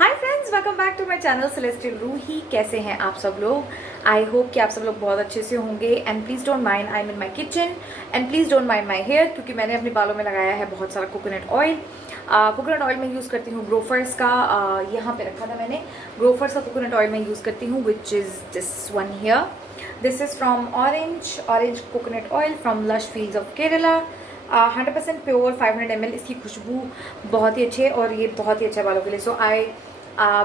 Hi friends, welcome back to my channel celestial Roohi. कैसे हैं आप सब लोग? आई होप कि आप सब लोग बहुत अच्छे से होंगे। And please don't mind, I am in my kitchen. And please don't mind my hair, क्योंकि मैंने अपने बालों में लगाया है बहुत सारा कोकोनट ऑयल। कोकोनट ऑयल मैं यूज़ करती हूँ ग्रोफर्स का। यहाँ पे रखा था मैंने। ग्रोफर्स का कोकोनट ऑयल मैं यूज़ करती हूँ, which is this one here. This is from orange coconut oil from lush fields of Kerala. 100% pure 500 ml। इसकी खुशबू बहुत ही अच्छी है और ये बहुत ही अच्छा है बालों के लिए। सो आई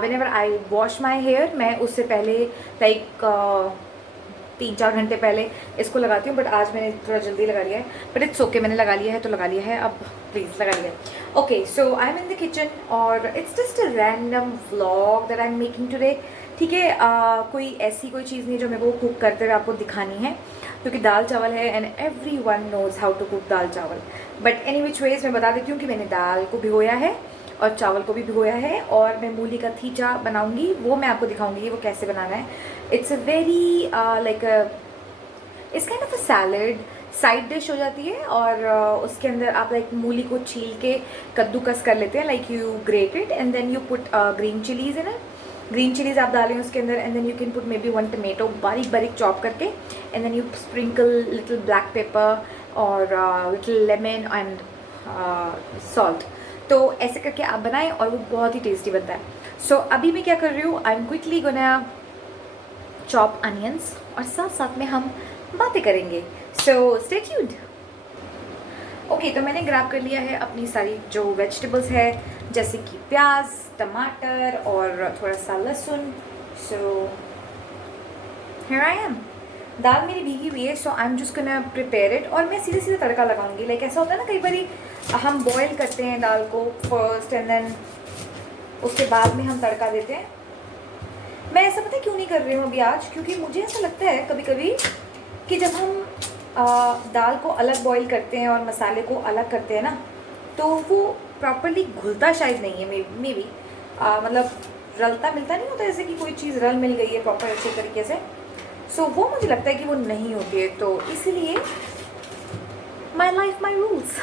whenever I wash my hair, मैं उससे पहले लाइक 3-4 घंटे पहले इसको लगाती हूँ। बट आज मैंने थोड़ा जल्दी लगा लिया है, बट इट्स ओके, मैंने लगा लिया है तो लगा लिया है, अब प्लीज़ लगा लिया है। Okay, so I am in the kitchen और it's just a random vlog that I am making today. ठीक है, कोई ऐसी कोई चीज़ नहीं जो मेरे को कुक करते हुए आपको दिखानी है, क्योंकि दाल चावल है and everyone knows how to cook dal chawal. But any which ways मैं बता देती हूँ कि मैंने दाल को भिगोया है और चावल को भी भिगोया है, और मैं मूली का थीचा बनाऊंगी, वो मैं आपको दिखाऊंगी वो कैसे बनाना है। It's a very like it's kind of a salad side dish हो जाती है। और उसके अंदर आप लाइक मूली को छील के कद्दूकस कर लेते हैं, like you grate it and then you put green chillies in it. Green chillies आप डालें उसके अंदर, and then you can put maybe 1 tomato बारीक बारीक चॉप करके, and then you sprinkle little black pepper और लिटिल लेमन एंड सॉल्ट। तो ऐसे करके आप बनाएं और वो बहुत ही टेस्टी बनता है। सो अभी मैं क्या कर रही हूँ, I am quickly gonna chop onions, और साथ साथ में हम बातें करेंगे। सो स्टे ट्यून्ड। ओके, तो मैंने ग्रैब कर लिया है अपनी सारी जो वेजिटेबल्स है, जैसे कि प्याज, टमाटर और थोड़ा सा लहसुन। सो हियर आई एम। दाल मेरी भीगी हुई है, so I am just gonna prepare it, और मैं सीधे सीधे तड़का लगाऊंगी। लाइक ऐसा होता है ना, कई बारी हम बॉईल करते हैं दाल को फर्स्ट एंड देन उसके बाद में हम तड़का देते हैं। मैं ऐसा पता है क्यों नहीं कर रही हूँ अभी आज, क्योंकि मुझे ऐसा लगता है कभी कभी कि जब हम दाल को अलग बॉईल करते हैं और मसाले को अलग करते हैं ना, तो वो प्रॉपरली घुलता शायद नहीं है। मे बी मतलब रलता मिलता नहीं होता, जैसे कि कोई चीज़ रल मिल गई है प्रॉपर अच्छे तरीके से। सो वो मुझे लगता है कि वो नहीं होती है, तो इसलिए माई लाइफ माई रूल्स।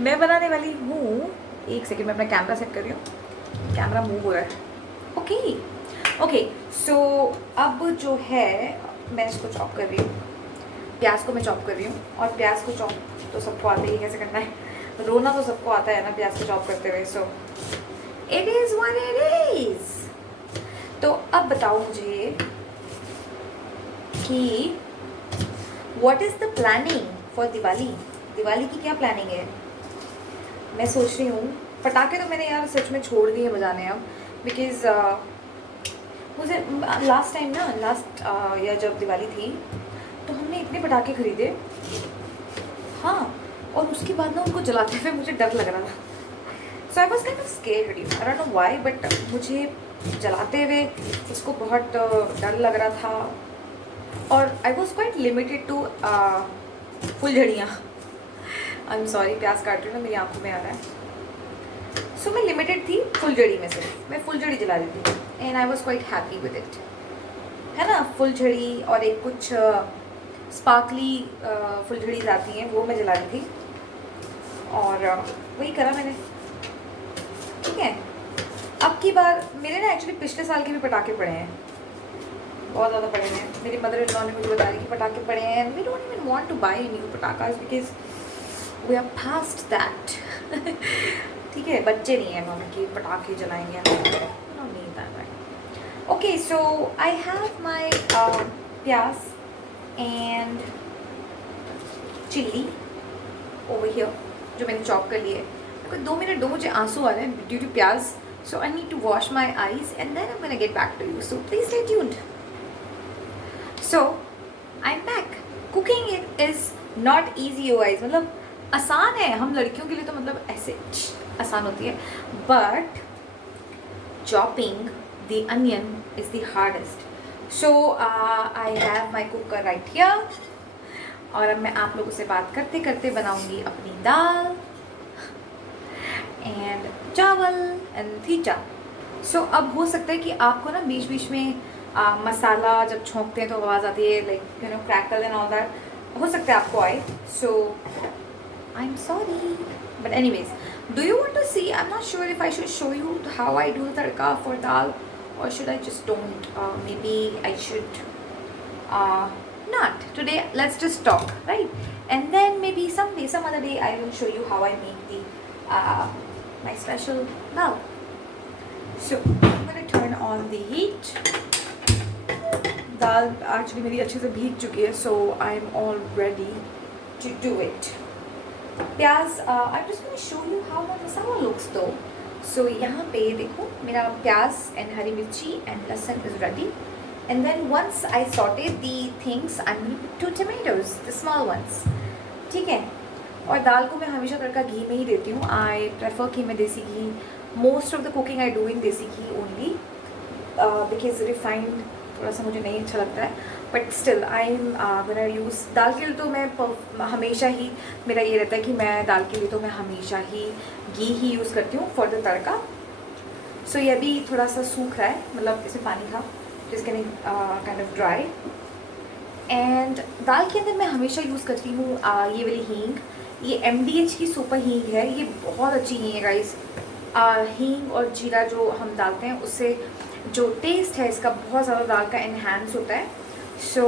मैं बनाने वाली हूँ। एक सेकेंड, मैं अपना कैमरा सेट कर रही हूँ, कैमरा मूव हो रहा है। ओके ओके, सो अब जो है मैं इसको चॉप कर रही हूँ। प्याज को मैं चॉप कर रही हूँ, और प्याज को चॉप तो सबको आता ही कैसे करना है, रोना तो सबको आता है ना प्याज को चॉप करते हुए। So it is what it is. तो अब बताओ मुझे कि what is the planning for Diwali. Diwali की क्या प्लानिंग है? मैं सोच रही हूँ, पटाखे तो मैंने यार सच में छोड़ दिए बजाने अब, बिकॉज़ मुझे लास्ट टाइम ना, या जब दिवाली थी तो हमने इतने पटाखे खरीदे, हाँ, और उसके बाद ना उनको जलाते हुए मुझे डर लग रहा था। So I was kind of scared, I don't know why, but मुझे जलाते हुए इसको बहुत डर लग रहा था। और I was quite limited to phuljhadiyan. I am sorry, प्याज काट रही हूँ ना, मेरी आंखों में आ रहा है। सो मैं लिमिटेड थी फुलझड़ी में, सिर्फ मैं फुलझड़ी जला रही थी, and I was quite happy with it, है ना। फुलझड़ी और एक कुछ स्पार्कली फुलझड़ी आती हैं, वो मैं जला रही थी, और वही करा मैंने। ठीक है, अब की बार मेरे ना एक्चुअली पिछले साल के भी पटाखे पड़े हैं, बहुत ज़्यादा पड़े हैं। मेरी मदर इन लॉ ने मुझे बता दी कि पटाखे पड़े हैं, and we don't even want to buy new patakhas because we are past that. ठीक है, बच्चे नहीं हैं हम कि पटाखे जलाएंगे। ओके, सो आई हैव माई प्याज एंड चिल्ली ओवर हियर, जो मैंने चॉप कर लिए। 2 मिनट दो, मुझे आंसू आ रहे हैं due to pyaz, so I need to wash my eyes and then I am gonna get back to you, so please stay tuned. So I am back. Cooking is not easy हो guys, मतलब आसान है, हम लड़कियों के लिए तो मतलब ऐसे आसान होती है, but chopping the onion is the hardest. So I have my cooker right here, और अब मैं आप लोगों से बात करते करते बनाऊंगी अपनी दाल एंड चावल एंड थीचा। सो अब हो सकता है कि आपको ना बीच बीच में मसाला जब छोंकते हैं तो आवाज़ आती है, like you know crackle and all that, हो सकता है आपको आए। So I am sorry, but anyways Do you want to see? I'm not sure if I should show you how I do the tadka for dal, or should I just don't? Maybe I should not. Today, let's just talk, right? And then maybe someday, some other day, I will show you how I make the my special dal. So I'm gonna turn on the heat. दाल actually मेरी अच्छे से भीग चुकी है, so I am all ready to do it. Pyaz, I am just going to show you how my masala looks though. सो यहाँ पे देखो मेरा प्याज एंड हरी मिर्ची एंड लहसुन is ready. And then once I sauteed the things I am going 2 tomatoes, the small ones. ठीक है. और दाल को मैं हमेशा तड़का घी में ही देती हूँ. आई प्रेफर कि मैं देसी घी, most of the cooking I do in desi ghee only, because refined थोड़ा सा मुझे नहीं अच्छा लगता है. But still I am gonna use. दाल के लिए तो मैं हमेशा ही, मेरा ये रहता है कि मैं दाल के लिए तो मैं हमेशा ही घी ही यूज़ करती हूँ फॉर द तड़का. सो ये अभी थोड़ा सा सूख रहा है, मतलब इसमें पानी था, जिसके काइंड ऑफ ड्राई. एंड दाल के अंदर मैं हमेशा यूज़ करती हूँ ये वाली हींग. ये MDH की सुपर हींग है. ये बहुत अच्छी हींग है गाइस. हींग और जीरा जो हम डालते हैं उससे जो टेस्ट है इसका बहुत ज़्यादा दाल का एनहांस होता है. So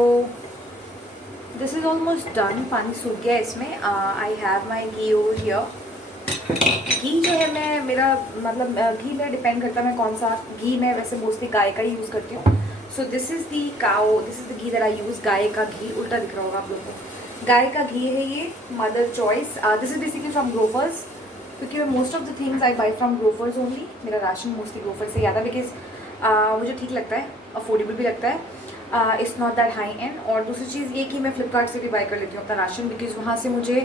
this is almost done. पानी सूख गया इसमें. I have my ghee over here. घी जो है मैं मेरा मतलब घी मेरा डिपेंड करता है मैं कौन सा घी. मैं वैसे मोस्टली गाय का ही यूज़ करती हूँ. So this is the cow, this is the ghee that I use. गाय का घी, उल्टा दिख रहा होगा आप लोगों को. गाय का घी है ये, mother choice. This is basically from Grofers, क्योंकि मैं most of the things I by from Grofers only. मेरा राशन मोस्टली ग्रोफर से ज़्यादा, बिकॉज मुझे ठीक लगता है, अफोर्डेबल भी लगता है. It's not that high and. और दूसरी चीज़ ये कि मैं फ्लिपकार्ट से भी बाई कर लेती हूँ अपना राशन, बिकॉज वहाँ से मुझे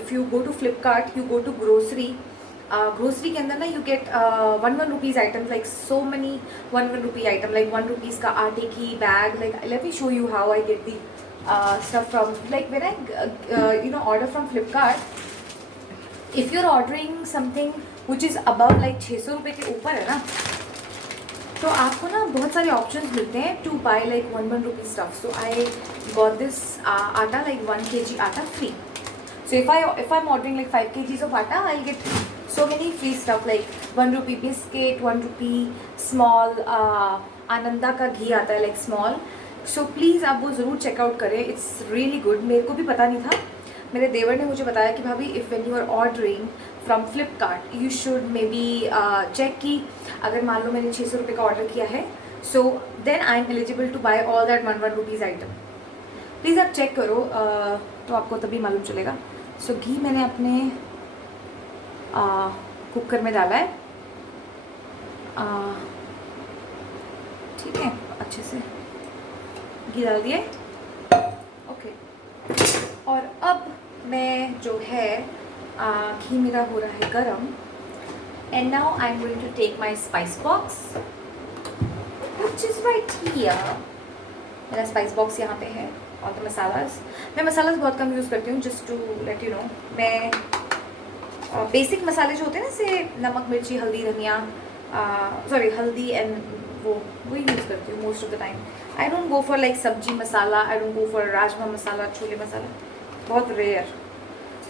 if you go to Flipkart, you go to grocery, grocery के अंदर ना you get 1 rupees items, like so many 1 rupee item, like 1 rupees का आटे की बैग. Like let me show you how I get the stuff from, like when I order from Flipkart, if you're ordering something which is above like 600 रुपये के ऊपर है ना, तो आपको ना बहुत सारे ऑप्शंस मिलते हैं to buy like 1 rupee stuff. So I got this atta, like 1 kg atta free. So if I'm ordering like 5 kgs of आटा, I'll get so many free stuff like 1 rupee biscuit, 1 rupee small Ananda का घी आता है like small. So please आप वो ज़रूर checkout करें. It's really good. मेरे को भी पता नहीं था. मेरे देवर ने मुझे बताया कि भाभी if when you are ordering from Flipkart you should maybe check कि अगर मान लो मैंने 600 रुपये का ऑर्डर किया है, so then I am eligible to buy all that 1 rupees item. Please आप चेक करो, तो आपको तभी मालूम चलेगा. सो घी मैंने अपने कुकर में डाला है. ठीक है, अच्छे से घी डाल दिए. ओके. और अब मैं जो है घी मेरा हो रहा है गरम. And now I am going to take my spice box which is right here. मेरा स्पाइस बॉक्स यहाँ पे है. और द मसालास, मैं मसालास बहुत कम यूज़ करती हूँ, just to let you know. मैं बेसिक मसाले जो होते हैं ना, जैसे नमक, मिर्ची, हल्दी, धनिया, सॉरी हल्दी एंड वही यूज़ करती हूँ most of the time. I don't go for like sabzi masala, I don't go for rajma masala, chole masala, बहुत rare.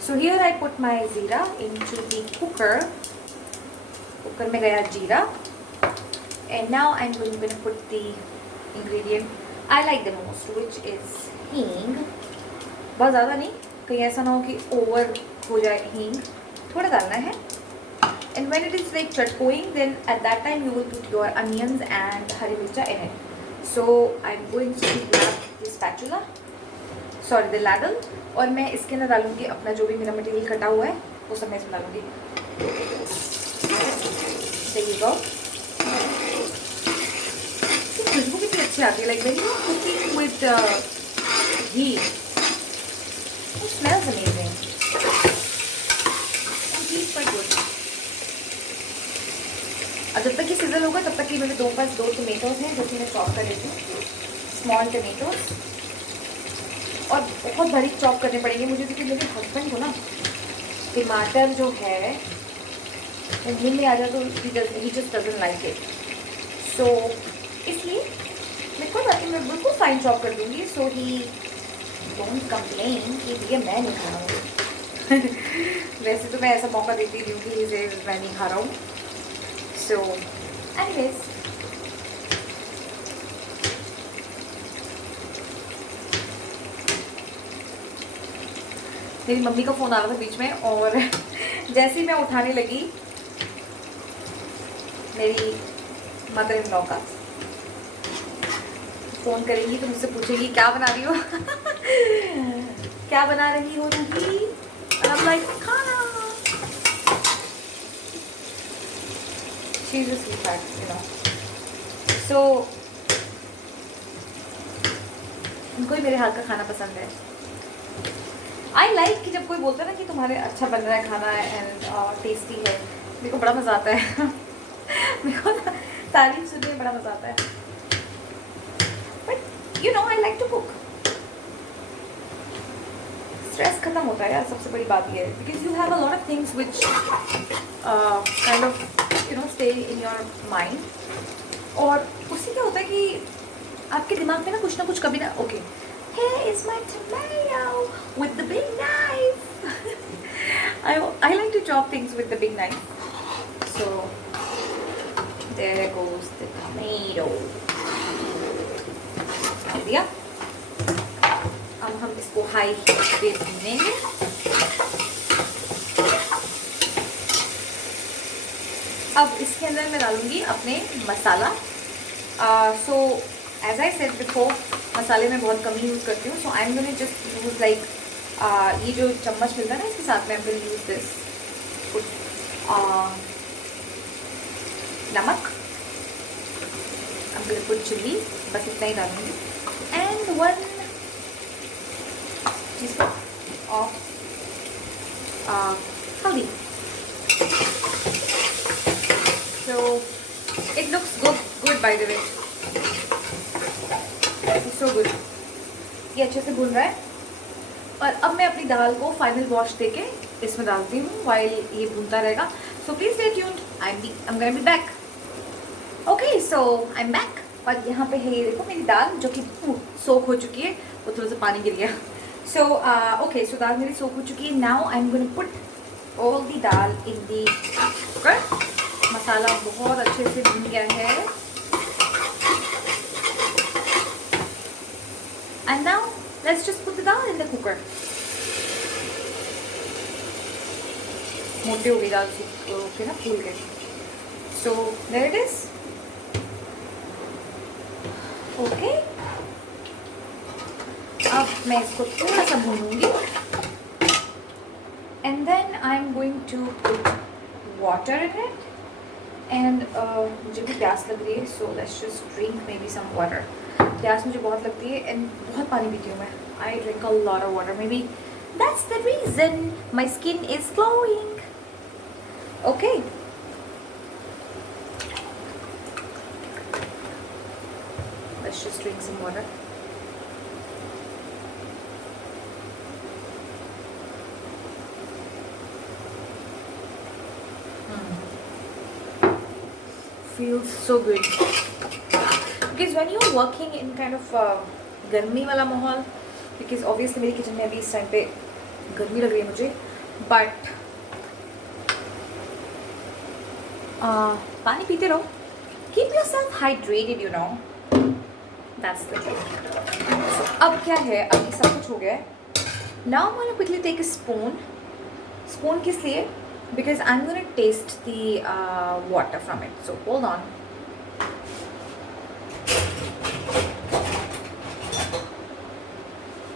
So here I put my jeera into the cooker. Cooker में गया जीरा. And now I am going to put the ingredient I like the most, which is hing. बहुत ज़्यादा नहीं, कहीं ऐसा ना हो कि ओवर हो जाए हींग. थोड़ा डालना है. And when it is like चटकोइंग, then at that time you will put your onions and हरी मिर्चा in it. So I'm going to grab this spatula, sorry the ladle, और मैं इसके अंदर डालूँगी अपना जो भी मेरा मटेरियल कटा हुआ है वो सब मैं इसमें डालूँगी. There you go. खुशबू कितनी अच्छी आती है, like when you are cooking with ghee, it smells amazing. And ghee is quite good. और जब तक ये सिजल होगा तब तक ये मेरे पास 2 टमेटोज़ हैं जो कि मैं चॉप कर लेती हूँ, स्मॉल टमेटोज़. और बहुत बारीक चॉप करने पड़ेंगे मुझे, क्योंकि मेरे हस्बैंड को ना टमाटर जो है मुँह में आ जाए तो ही जस्ट डजंट लाइक इट. सो इसलिए मैं कोई बात नहीं, मैं बिल्कुल फाइन चॉप कर दूँगी. सो ही डोंट कंप्लेन कि भैया मैं नहीं खा रहा हूँ. वैसे तो मैं ऐसा मौका देती नहीं हूँ कि इसे मैं नहीं खा रहा हूँ. सो एनीवेज, मेरी मम्मी का फ़ोन आ रहा था बीच में, और जैसे ही मैं उठाने लगी, मेरी मदर इन लॉ का फ़ोन करेगी तो मुझसे पूछेगी क्या बना रही हो. क्या बना रही हो रूही? And I'm like, खाना. She's a sweetheart, you know. So उनको ही मेरे हाथ का खाना पसंद है. आई लाइक कि जब कोई बोलता है ना कि तुम्हारे अच्छा बन रहा है खाना एंड टेस्टी है, मेरे को बड़ा मज़ा आता है. मेरे को तारीफ सुनने में बड़ा मज़ा आता है. But you know, I like to cook. Stress खत्म होता है यार, सबसे बड़ी बात ये है, because you have a lot of things which kind of you know stay in your mind. और उससे क्या होता है कि आपके दिमाग में ना कुछ कभी ना, okay, here is my tomato with the big knife. I like to chop things with the big knife. So there goes the tomato. डाल दिया. अब हम इसको हाई हीट पे भूनेंगे. अब इसके अंदर मैं डालूंगी अपने मसाला. So as I said before, मसाले में बहुत कम ही यूज़ करती हूँ. So I am going to just use like ये जो चम्मच मिलता है ना, इसके साथ में I will use this namak. I am going to put chilli, बस इतना ही डालूंगी. And 1 teaspoon of haldi. So it looks good by the way. It's so good. ये अच्छे से भून रहा है. और अब मैं अपनी दाल को फाइनल वॉश देके इसमें डालती हूँ while ये भूनता रहेगा. So please stay tuned. I'm gonna be back. Okay, so I'm back. और यहाँ पे है ये देखो मेरी दाल जो कि सोक हो चुकी है. वो थोड़ा सा पानी गिर गया. So okay, so दाल मेरी सोक हो चुकी है. Now I'm gonna put all the dal in the cooker. मसाला बहुत अच्छे से भून गया है. And now let's just put the dal in the cooker. मोटी हो गई दाल के ना, फूल गई. So there it is. Okay. अब मैं इसको थोड़ा सा भूनूंगी. And then I'm going to put water in it. And मुझे भी प्यास लग रही है. So let's just drink maybe some water. प्यास मुझे बहुत लगती है एंड बहुत पानी पीती हूँ मैं. I drink a lot of water. Maybe that's the reason my skin is glowing. Okay, let's just drink some water. Feels so good. Because when you're working in kind of गर्मी वाला माहौल, because obviously मेरी kitchen में अभी इस time पे गर्मी लग रही है मुझे, but पानी पीते रहो. Keep yourself hydrated, you know. That's the thing. So, अब क्या है, अब ये सब कुछ हो गया है. Now I'm gonna quickly take a spoon. Spoon किस लिए? Because I'm gonna taste the water from it. So hold on.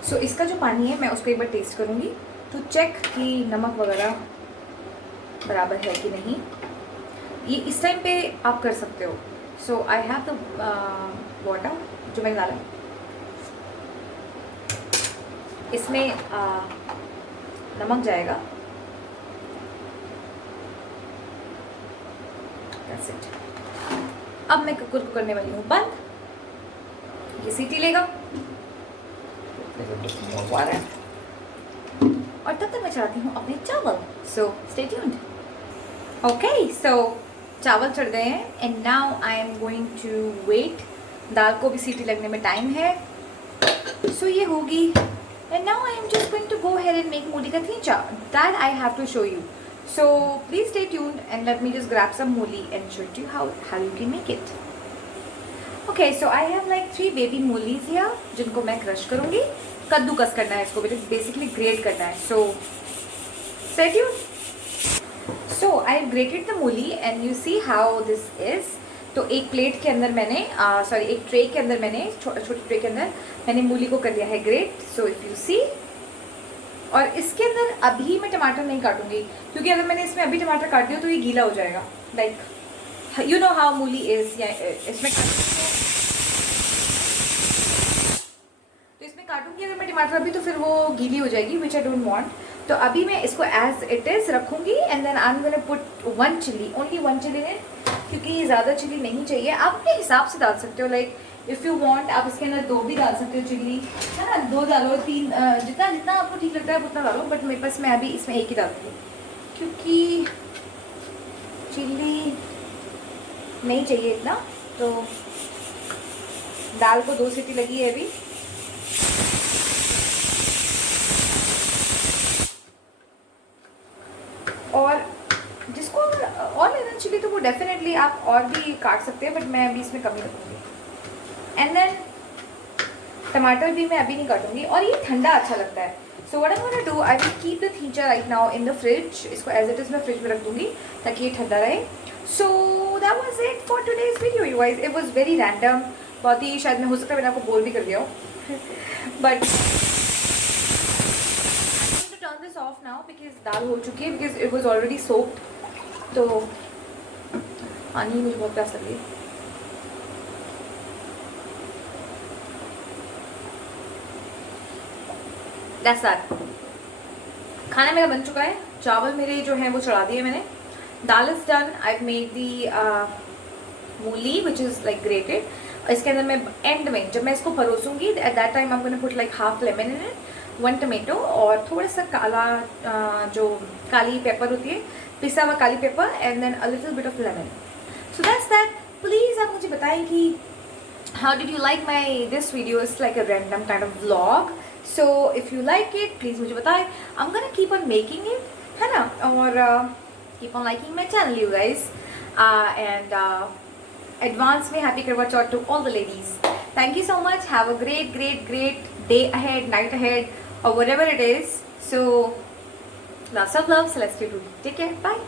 So इसका जो पानी है मैं उसको एक बार टेस्ट करूँगी तो चेक कि नमक वगैरह बराबर है कि नहीं. ये इस टाइम पे आप कर सकते हो. सो आई हैव द वाटर जो मैंने डाला, इसमें नमक जाएगा. That's it. अब मैं कुकर को करने वाली हूँ बंद. ये सीटी लेगा और तब तक मैं चढ़ाती हूँ अपने चावल. So stay tuned. Okay, so चावल चढ़ गए हैं and now I am going to wait. दाल को भी सीटी लगने में टाइम है. सो ये होगी And now I am just going to go ahead and make mooli ka thincha. That I have to show you. So please stay tuned and let me just grab some mooli and show you how you can make it. Okay, so I have like 3 baby moolies here जिनको मैं crush करूँगी. कद्दूकस करना है इसको, basically great करना है. So stay tuned. So I have grated the mooli and you see how this is. तो एक प्लेट के अंदर मैंने एक ट्रे के अंदर मैंने छोटी ट्रे के अंदर मैंने मूली को कर दिया है great. So if you see, और इसके अंदर अभी मैं टमाटर नहीं काटूंगी क्योंकि अगर मैंने इसमें अभी टमाटर काट दिया तो ये गीला हो जाएगा. लाइक यू नो हाउ मूली इज. इसमें तो इसमें काटूंगी अगर मैं टमाटर अभी तो फिर वो गीली हो जाएगी, विच आई डोंट वांट. तो अभी मैं इसको एज इट इज़ रखूँगी and then I am gonna put 1 chilli, only 1 chilli in, क्योंकि ज़्यादा चिली नहीं चाहिए. आप अपने हिसाब से डाल सकते हो. लाइक इफ़ यू वांट आप इसके अंदर 2 भी डाल सकते हो चिली, है ना. 2 डालो, 3, जितना आपको ठीक लगता है उतना डालो. बट मेरे पास मैं अभी इसमें 1 ही डालती हूँ क्योंकि चिली नहीं चाहिए इतना. तो दाल को 2 सीटी लगी है अभी. और जिसको और लेना चिली तो वो डेफिनेटली आप और भी काट सकते हैं, बट मैं अभी इसमें कमी रखूँगी. एंड देन टमाटर भी मैं अभी नहीं काटूंगी और ये ठंडा अच्छा लगता है. So what I am gonna do, I will keep the thecha right now in the fridge. इसको एज इट इज़ मैं फ्रिज में रख दूँगी ताकि ये ठंडा रहे. So that was it for today's video you guys. It was very random. बहुत ही शायद मैं हो सकता है मैंने आपको बोर भी कर दिया हो. But turn this off now because दाल हो चुकी है, because it was already soaked. तो पानी मुझे बहुत प्यास लग रही है. That's that. खाना मेरा बन चुका है. चावल मेरे जो हैं वो चढ़ा दिए मैंने. दाल इज डन. आई मेड दी मूली विच इज़ लाइक ग्रेटेड. इसके अंदर मैं एंड में जब मैं इसको परोसूंगी at that time I am gonna put like half lemon in it, 1 tomato और थोड़ा सा काला जो काली पेपर होती है, पिसा हुआ काली pepper, and then a little bit of lemon. So that's that. Please आप मुझे बताएं कि how did you like my this video. It's like a random kind of vlog. So if you like it, please मुझे बताएं. I'm gonna keep on making it, है ना. और keep on liking my channel, you guys. And advance में happy Karwa Chauth to all the ladies. Thank you so much. Have a great, great, great day ahead, night ahead, or whatever it is. So lots of love, Celestial Ruhi. Take care. Bye.